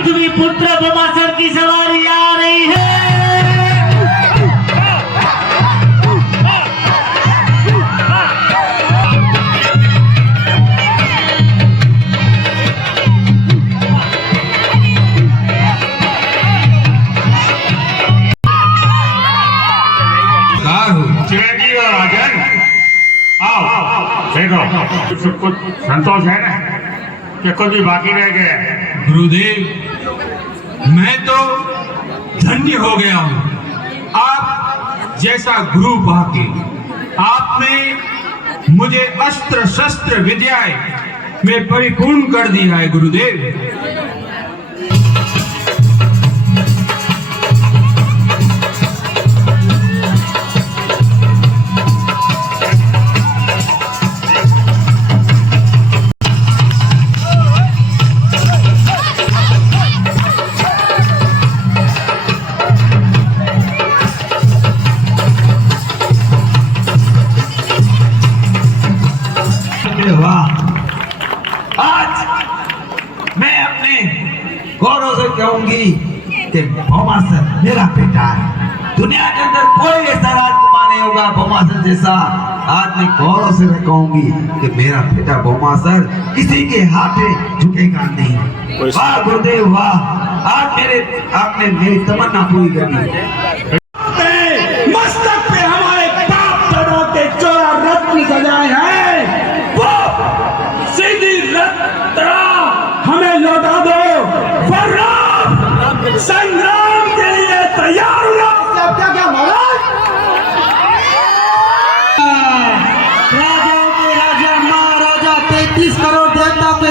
पृथ्वी पुत्र भौमासुर की सवारी आ रही है। कुछ संतोष है ना कि कुछ भी बाकी रह गया? गुरुदेव, मैं तो धन्य हो गया हूँ। आप जैसा गुरु पाके आपने मुझे अस्त्र शस्त्र विद्याएं में परिपूर्ण कर दिया है गुरुदेव। आज मैं अपने गौरव से कहूंगी कि भौमासुर मेरा बेटा है। दुनिया के अंदर कोई ऐसा राजकुमार नहीं होगा भौमासुर जैसा। आज मैं गौरव से कहूंगी कि मेरा बेटा भौमासुर किसी के हाथे झुकेगा नहीं। वाह गुरुदेव वाह, आज आपने मेरी तमन्ना पूरी करी। मस्तक पे हमारे बाप दादा के 14 रत्न सजाए हैं, वो सीधी रत्न हमें लौटा दो, वरना संग्राम के लिए तैयार हो जाओ। क्या महाराज? राजाओं के राजा महाराजा 33 करोड़ देवता के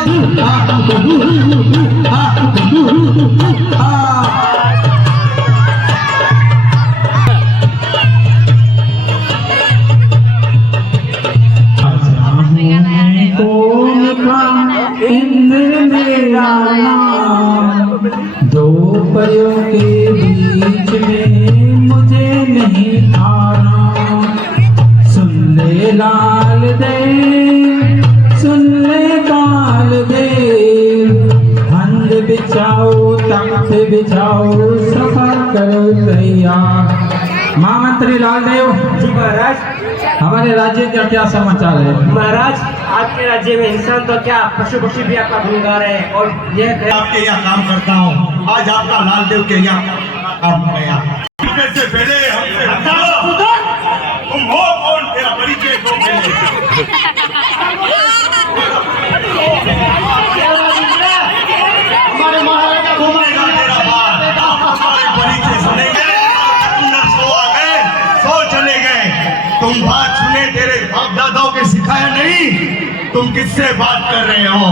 इंद्र मेरा नाम, दो परियों के बीच में मुझे नहीं आना। सुन ले लाल दे, सुन ले काल दे, फंद बिछाओ तख्त बिछाओ, सफर करो तैयार। महामंत्री लालदेव जी महाराज, हमारे राज्य का क्या समाचार है? महाराज, आपके राज्य में इंसान तो क्या पशु पक्षी भी आपका गुणगार है। और ये आपके यहाँ काम करता हूँ, आज आपका लालदेव के यहाँ काम हो गया। से पहले तुम हो कौन, तेरा परिचय दो। हमारे महाराजा घूमेगा तेरा बाल, हमारे परिचय सुनेंगे। चले गए, तुम बात सुने, तेरे बाप दादाओं के सिखाया नहीं। तुम किससे बात कर रहे हो?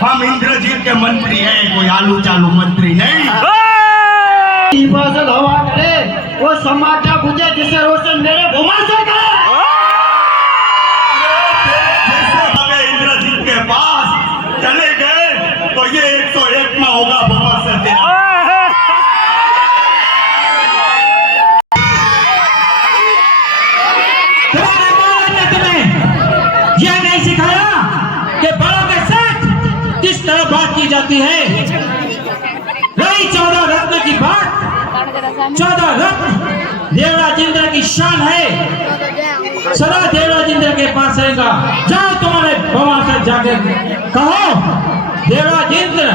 हम इंद्रजीत के मंत्री हैं, कोई आलू चालू मंत्री नहीं। हवा करे वो समाचार बुझे जिसे रोशन मेरे भौमासुर का। जैसे इंद्रजीत के पास चले गए तो ये 101 में होगा भौमासुर तेरा। किस तरह बात की जाती है? रही 14 रत्न की बात, 14 रत्न देवराज इंद्र की शान है, सदा देवराज इंद्र के पास रहेगा। जाओ तुम्हारे भौमासुर जाके कहो, देवराज इंद्र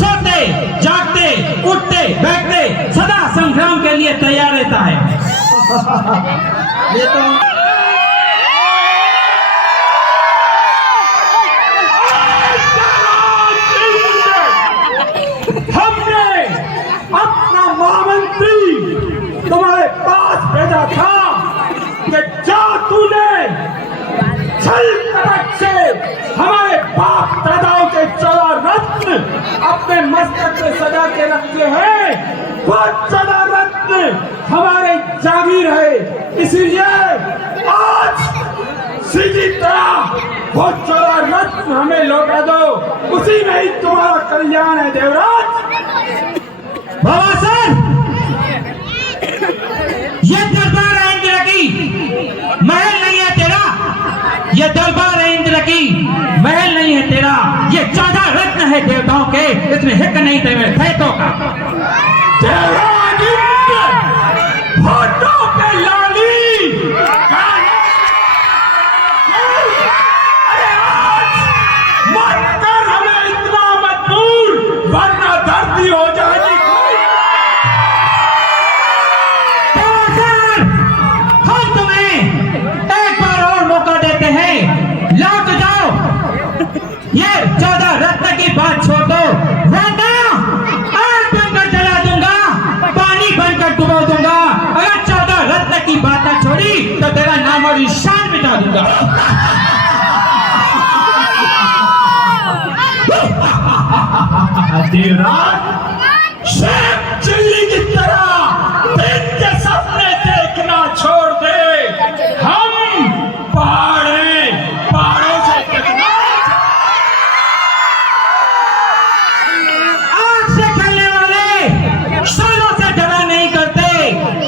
सोते जागते उठते बैठते सदा संग्राम के लिए तैयार रहता है। ये तो अपना महामंत्री तुम्हारे पास भेजा था कि जा तूने छल कपट से हमारे बाप दादाओं के 14 रत्न अपने मस्तक पे सजा के रखे हैं। वो 14 रत्न हमारे जागीर है, इसीलिए आज सीधी तरह वो 14 रत्न हमें लौटा दो, उसी में ही तुम्हारा कल्याण है देवराज। भौमासुर, ये दरबार है इंद्र की, महल नहीं है तेरा। ये दरबार है इंद्र की, महल नहीं है तेरा। ये 14 रत्न है देवताओं के, इसमें हिक नहीं थे मैं थे तो का देवराज इंद्र, फोटो पे लाली अरे आज मत कर हमें इतना मजबूर, वरना धरती हो जाएगी सर, हम तुम्हें एक बार और मौका देते हैं, लौट जाओ। ये 14 रत्न की बात छोड़ दो, वरना आग बनकर जला दूंगा, पानी बनकर डुबो दूंगा। अगर 14 रत्न की बात ना छोड़ी तो तेरा नाम और निशान मिटा दूंगा। देवराज, शेख चिल्ली की तरह दिन के सपने देखना छोड़ दे। हम पहाड़ों से कितना आग से खेलने वाले शोलों से डरा नहीं करते,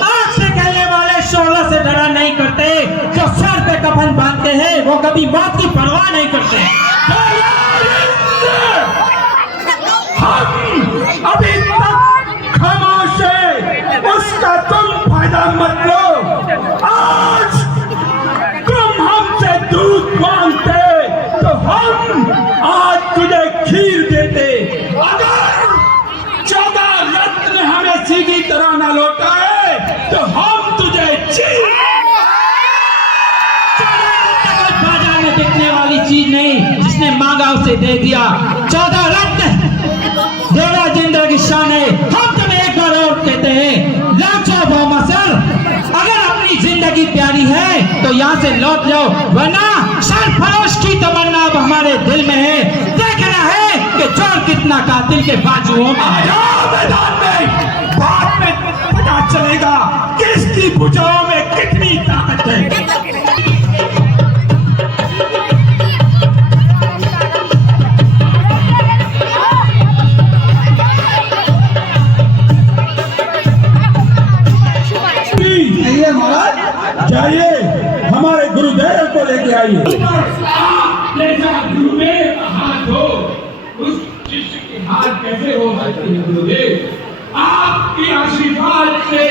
आग से खेलने वाले शोलों से डरा नहीं करते। जो सर पे कफन बांधते हैं वो कभी मौत की परवाह नहीं करते। हम अभी तक खामोश है, उसका तुम फायदा मत लो। आज तुम हमसे दूध मांगते तो हम आज तुझे खीर देते। अगर 14 रत्न हमें सीधी तरह न लौटाए तो हम तुझे बाजार में बिकने वाली चीज नहीं, जिसने मांगा उसे दे दिया। 14 रत्न देवराज इंद्र की शान है। हम तुम्हें एक बार और कहते हैं, लौट जाओ भौमा सर। अगर अपनी जिंदगी प्यारी है तो यहाँ से लौट जाओ, वरना सरफरोश की तमन्ना अब हमारे दिल में है। देखना है कि चोर कितना कातिल के बाजुओं में है। मैदान में बाद में पता चलेगा किसकी भुजाओं में कितनी ताकत है। जाइए, हमारे गुरुदेव को लेके आइए। गुरुदेव का हाथ हो, उस शिष्य के हाथ कैसे हो सकते हैं गुरुदेव? आपके आशीर्वाद से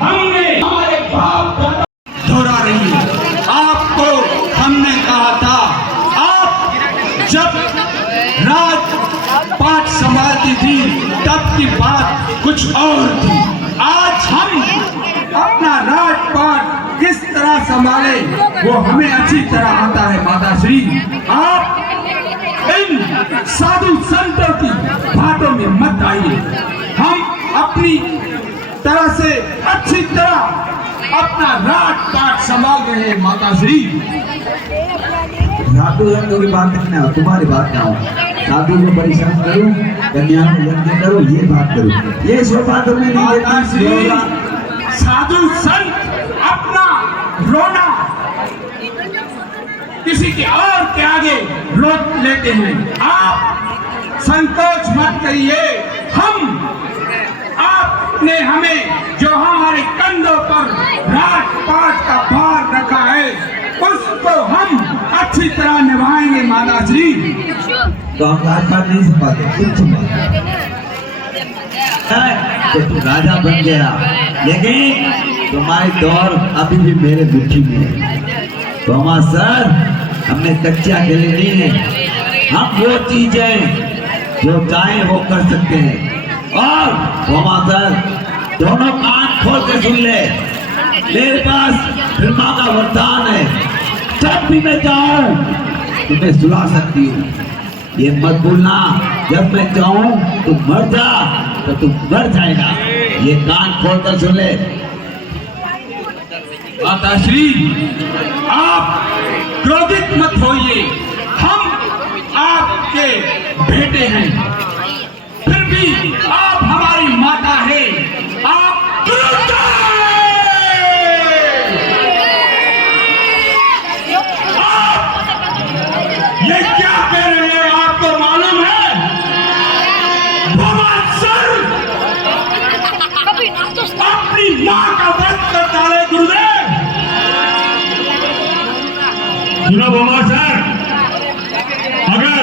हमने हमारे बाप दादा दोहरा रही है। आपको हमने कहा था, आप जब राजपाट संभालती थी तब की बात कुछ और थी। आज हम अपना राजपाट किस तरह संभाले वो हमें अच्छी तरह आता है। माता श्री, आप इन साधु संतों की बातों में मत आइए। हम अपनी तरह से अच्छी तरह अपना राजपाट संभाल रहे हैं। माता श्री, साधु संतों की बात देखना, तुम्हारी बात ना हो। साधु को परेशान करो, कन्या को यज्ञ करो, ये बात करो, ये शोभा तुम्हें नहीं माता श्री, देती। साधु संत अपना रोना किसी के और के आगे रोक लेते हैं। आप संकोच मत करिए। आपने हमें जो हमारे कंधों पर राजपाट का भार रखा है उसको हम अच्छी तरह निभाएंगे। माता श्री, तो हम राजपाट नहीं संभालते, तुम संभालते तो तू राजा बन गया, लेकिन तुम्हारी दौर अभी भी मेरे मुट्ठी में है। तो हमारा सर, हमने कच्चा खेले नहीं है। हम वो चीजें जो चाहे वो कर सकते हैं। और हमारा सर, दोनों कान खोल के सुन ले, मेरे पास फिल्मा का वरदान है। जब भी मैं चाहूं तुम्हें सुला सकती हूँ। ये मत भूलना, जब मैं चाहूं तू मर जा तो तू मर जाएगा। ये कान खोल कर सुन ले। माता श्री, आप क्रोधित मत होइए। हम आपके बेटे हैं, फिर भी आप हमारी माता है। आप ये क्या कह रहे हैं? आपको मालूम है सर अपनी माँ का वध कर डाले गुरुदेव। सुनो भोमा सर, अगर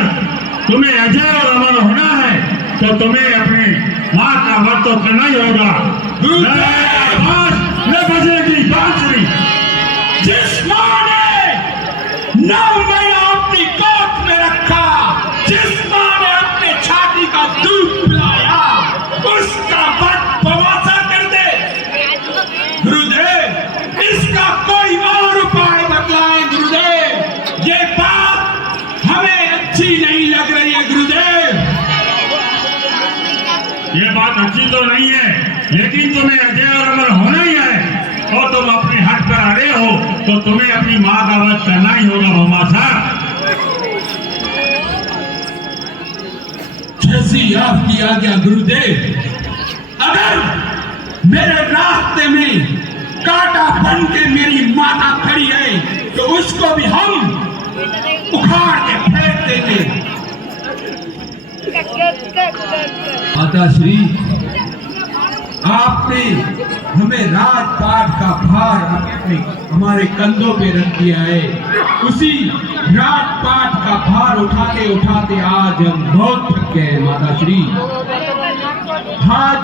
तुम्हें अजय और अमर होना है तो तुम्हें अपनी माँ का व्रत तो करना ही होगा। न बजेगी बांसुरी। जिस माँ ने 9 महीना अपनी कोख में रखा, जिस माँ ने अपने छाती का दूध पिलाया, उसका व्रत पवासा कर दे। गुरुदेव, इसका कोई और उपाय बतलाएं गुरुदेव। ये बात हमें अच्छी नहीं लग रही है गुरुदेव। ये बात अच्छी तो नहीं है, लेकिन तुम्हें अजय और अमर होना ही है। और तुम अपने हट पर अड़े हो तो तुम्हें अपनी माँ का व्रत करना ही होगा भौमासा। जैसी आपकी आज्ञा गुरुदेव। अगर मेरे रास्ते में कांटा बन के मेरी माता खड़ी है तो उसको भी हम उखाड़ के फेंक देंगे। माता श्री, आपने हमें राजपाट का भार हमारे कंधों पे रख दिया है। उसी राजपाट का भार उठाते उठाते आज हम बहुत थक गए हैं माता श्री। आज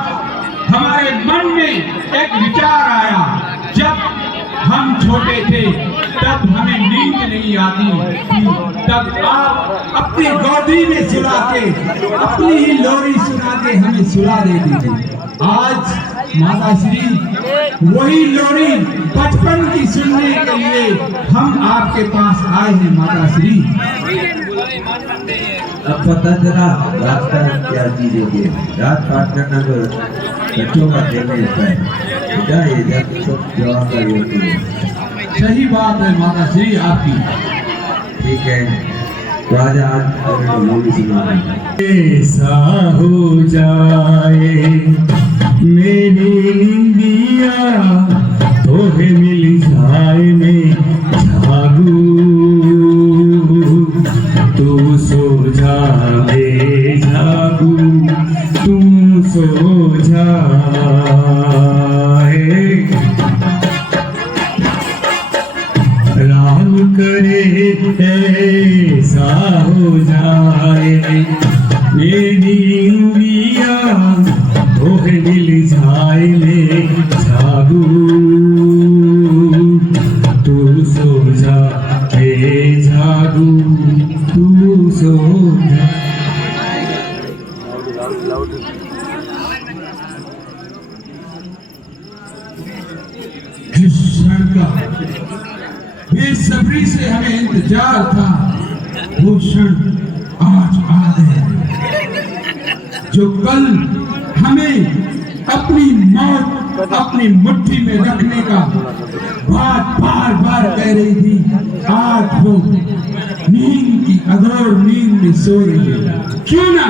हमारे मन में एक विचार आया, जब हम छोटे थे तब हमें नींद नहीं आती थी, तब आप अपनी गोदी में सुला के अपनी ही लोरी सुना के हमें सुला देती थी। आज माता श्री वही लोरी बचपन की सुनने के लिए हम आपके पास आए हैं माता श्री। अब पता चला रात का क्या चीज होती है। रात पाठ करना तो बच्चों का खेल नहीं होता है बेटा, ये जब सब जवाबदारी होती है। सही बात है माता श्री आपकी। ठीक है, तो आज लोरी सुना। ऐसा हो जाए मेरी निंदिया, तोहे मिल जाए मैं जागू, तू सो जा मैं जागू, तू सो जाए। राम करे ऐसा हो जाए मेरी उंगलिया, तोहे मिल जाए मैं जागू, तू सो जा मैं जागू, तू सो जा। जिस क्षण का बेसब्री से हमें इंतजार था, वो क्षण आज आ गया। जो कल हमें अपनी मौत अपनी मुट्ठी में रखने का बात बार बार कह रही थी, आज वो नींद की अघोर नींद में सो रही है। क्यों ना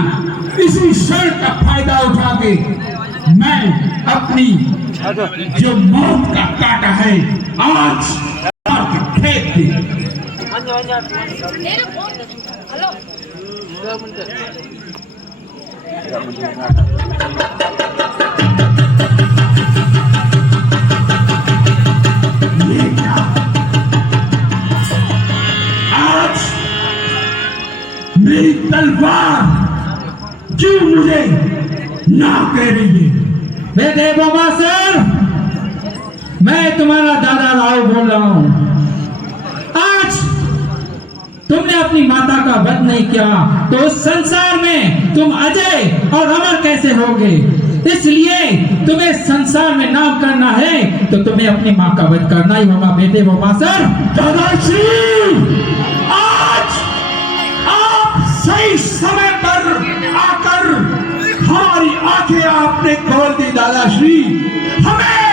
इसी क्षण का फायदा उठा के मैं अपनी जो मौत का कांटा है आज फेंक दी। आज मेरी तलवार क्यों मुझे ना कह रही है? बेटे बाबा सर, मैं तुम्हारा दादा राव बोल रहा हूँ। आज तुमने अपनी माता का वध नहीं किया तो उस संसार में तुम अजय और अमर कैसे होगे? इसलिए तुम्हें संसार में नाम करना है तो तुम्हें अपनी माँ का वध करना ही होगा बेटे बाबा सर। दादाश्री, आज आप सही समय पर आकर हमारी आंखें आपने खोल दी दादाश्री। हमें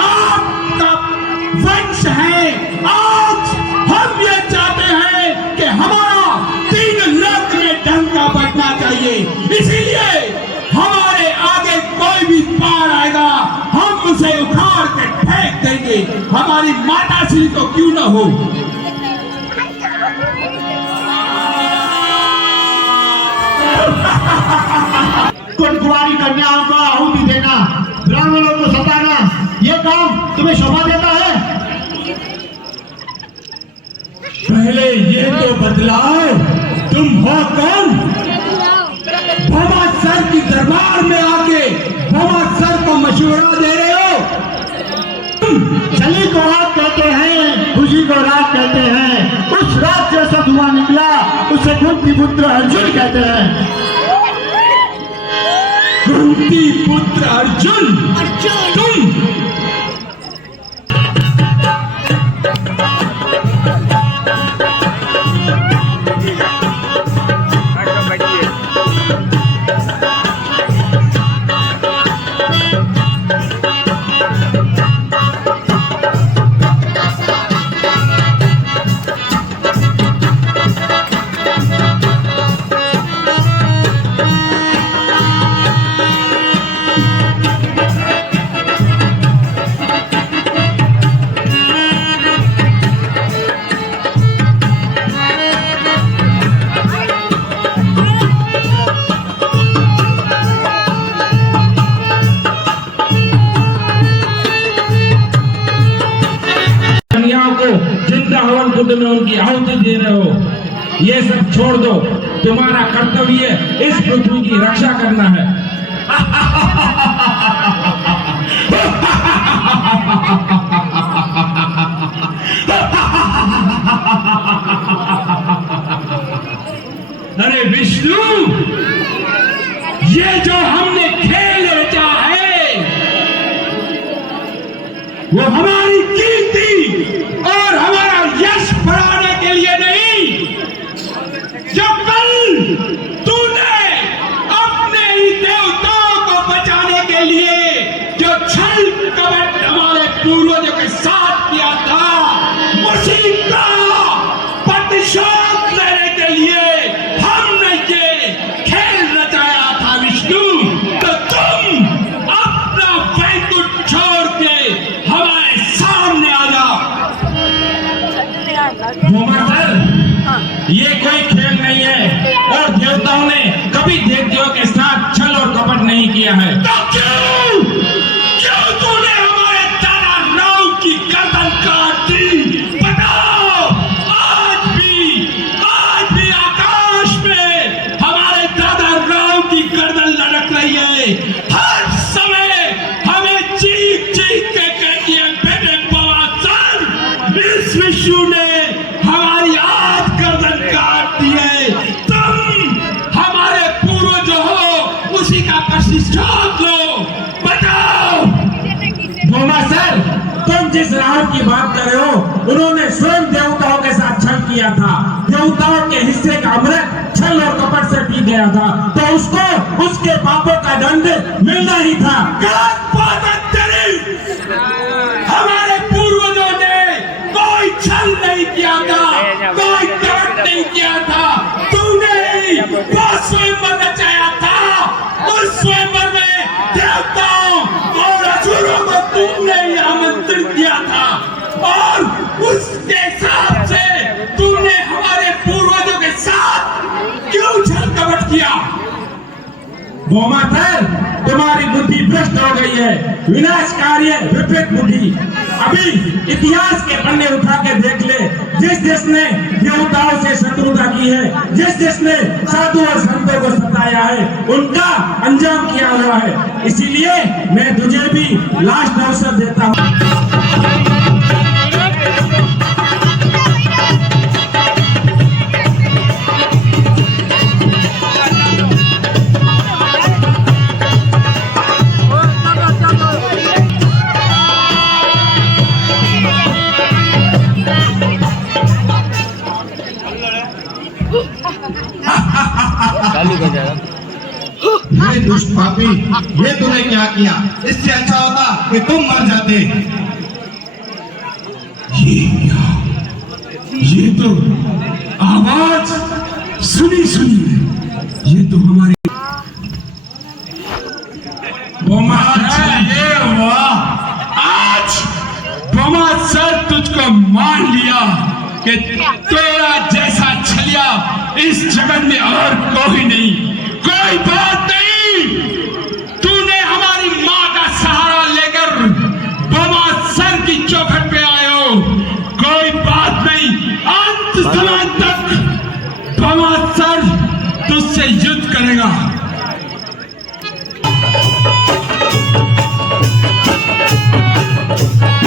आपका वंश है। आज हम ये चाहते हैं कि हमारा 3 लोक में डंका बजना चाहिए। इसीलिए हमारे आगे कोई भी पार आएगा हम उसे उखाड़ के फेंक देंगे, हमारी माता श्री तो क्यों न हो। कुंवारी कन्याओं को आहुति देना, ब्राह्मणों को सताना, ये काम तुम्हें शोभा देता है? पहले ये तो बतलाओ, तुम हो कौन? बाबा मशवरा दे रहे हो? चली को रात कहते हैं, खुशी को रात कहते हैं। उस रात जैसा धुआं निकला उसे कुंती पुत्र अर्जुन कहते हैं। कुंती पुत्र अर्जुन, तुम जिंदा हवन कुंड में उनकी आहुति दे रहे हो। ये सब छोड़ दो, तुम्हारा कर्तव्य इस पृथ्वी की रक्षा करना है। अरे विष्णु, ये जो हमने खेल रचा है वो हमारी कीर्ति और हमारा यश बढ़ाने के लिए नहीं। जब कल तूने अपने ही देवताओं को बचाने के लिए जो छल कपट हमारे पूर्वजों के साथ किया था, उसी का प्रतिशोध लेने के लिए हमने ये खेल रचाया था विष्णु। तो तुम अपना वैकुंठ छोड़ के हमारे सामने आ जाओ। सर, ये कोई खेल नहीं है और देवताओं ने कभी देवताओं के साथ छल और कपट नहीं किया है। तो क्यों तूने हमारे दादा राव की गर्दन काट दी? बताओ। आज भी आकाश में हमारे दादा राव की गर्दन लटक रही है। हर समय हमें चीख चीख के कहती है, बेटे बवासीर, इस विष्णु ने हमारी आज गर्दन काट दी है। तुम हमारे पूर्वज हो, उसी का प्रतिशोध लो। बताओ। सर, तुम जिस रावण की बात कर रहे हो, उन्होंने स्वयं देवताओं के साथ छल किया था। देवताओं के हिस्से का अमृत छल और कपट से पी गया था, तो उसको उसके पापों का दंड मिलना ही था। गलत बात है तेरी। हमारे पूर्वजों ने कोई छल नहीं किया था, कोई कपट नहीं किया था। तूने ही वो स्वयंवर रचाया था। उस स्वयंवर में देवताओं और असुरों को तुमने ही आमंत्रित किया था और उसके हिसाब से तुमने हमारे पूर्वजों के साथ क्यों छल कपट किया? सर, तुम्हारी बुद्धि भ्रष्ट हो गई है, विनाशकारी विपरीत बुद्धि। अभी इतिहास के पन्ने उठा के देख ले, जिस देश ने देवताओं से शत्रुता की है, जिस देश ने साधु और संतों को सताया है, उनका अंजाम किया हुआ है। इसीलिए मैं तुझे भी लास्ट अवसर देता हूँ। ये दुष्ट पापी, ये तूने क्या किया? इससे अच्छा होता कि तुम मर जाते। ये तो आवाज सुनी है। ये तो हमारी ये हुआ। आज सर तुझको मान लिया कि तेरा जैसा छलिया इस जगत में और कोई नहीं। कोई बात नहीं, तूने हमारी माँ का सहारा लेकर सर की चौखट पे आए हो। कोई बात नहीं, अंत समय तक सर तुझसे युद्ध करेगा। करो